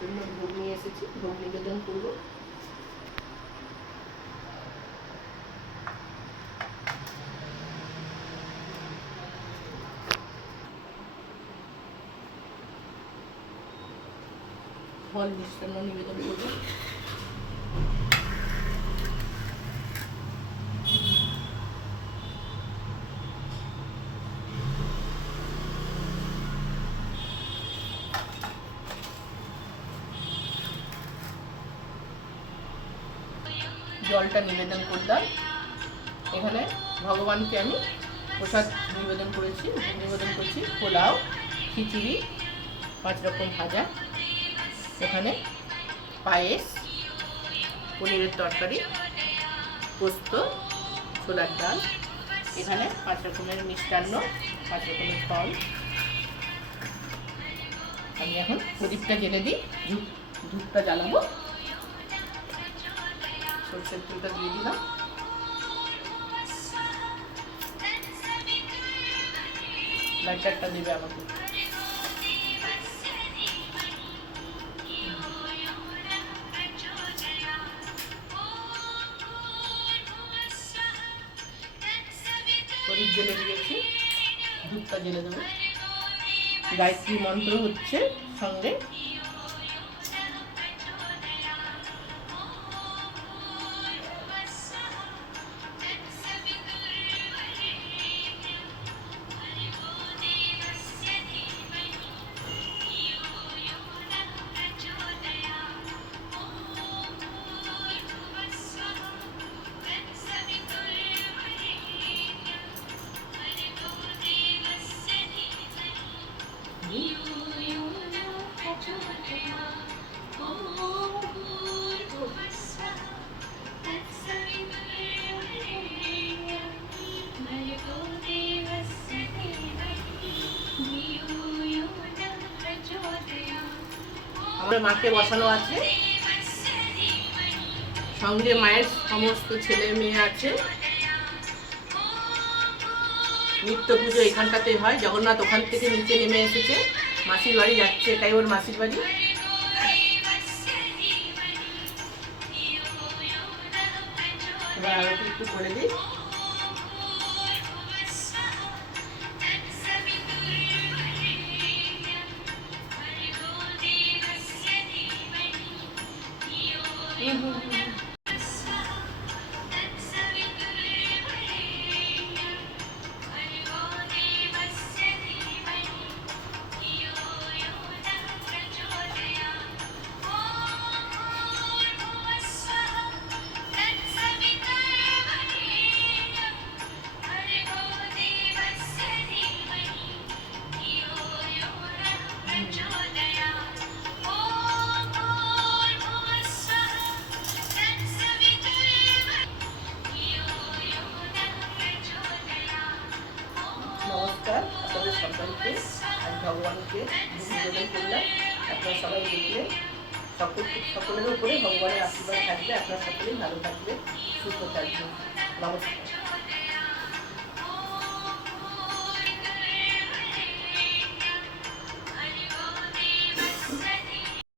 জন্য ভোগ নিয়ে এসেছি ভোগ নিবেদন করব। ফল মিষ্টান্ন নিবেদন করব। জলটা নিবেদন করলাম এখানে ভগবানকে আমি প্রসাদ নিবেদন করেছি, নিবেদন করছি, পোলাও, খিচুড়ি, পাঁচ রকম ভাজা। এখানে পায়েস, পনিরের তরকারি, পোস্ত, ছোলার ডাল। এখানে পাঁচ রকমের মিষ্টান্ন, পাঁচ রকমের ফল। আমি এখন প্রদীপটা জেলে দিই, ধূপ, ধূপটা জ্বালাবো। তেলটা দিয়ে দিলাম। লাইটারটা দেবে আমাকে। দিয়েছি। ধূপটা জেলে দেবো। গায়ত্রী মন্ত্র হচ্ছে সঙ্গে মাকে বসানো আছে। সঙ্গে মায়ের সমস্ত ছেলে মেয়ে আছে। নিত্য পুজো এখানটাতে হয়। জগন্নাথ ওখান থেকে নিচে নেমে এসেছে। মাসির বাড়ি যাচ্ছে এটাই ওর মাসির বাড়ি। এবার আরও একটু করে দিই। 你也 নমস্কার, আপনাদের সবাইকে আমি ভগবানকে নিবেদন করলাম। আপনারা সবাই দেখলে সকল সকলের উপরে ভগবানের আশীর্বাদ থাকবে, আপনারা সকলেই ভালো থাকবে সুস্থ থাকবে নমস্কার।